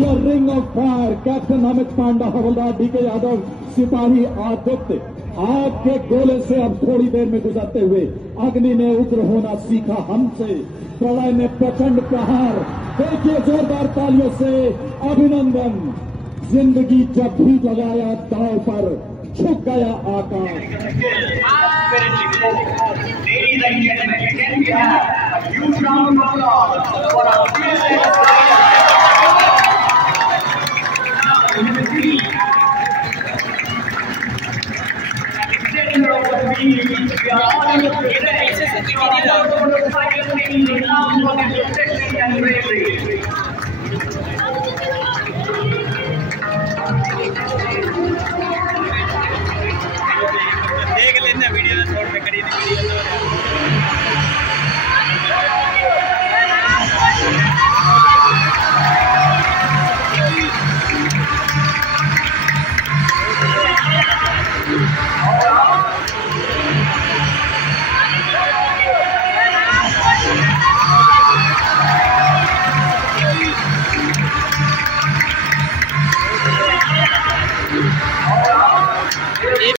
your ring of fire, captain Amit Panda, हवलदार DK Yadav, सिपाही आदित्य। आपके गोले से अब थोड़ी देर में गुजरते हुए अग्नि ने उग्र होना सीखा हमसे, प्रलय ने प्रचंड प्रहार। देखिए जोरदार तालियों से अभिनंदन। जिंदगी जब भी लगाया दांव पर, झुक गया आकाश। Ladies and gentlemen, can we have a huge round of applause for our fearless number 3, extender of the field. We are all in the present. We are all over the cycle making the round for the protection and bravery. देख लेना video में छोड़ पे करी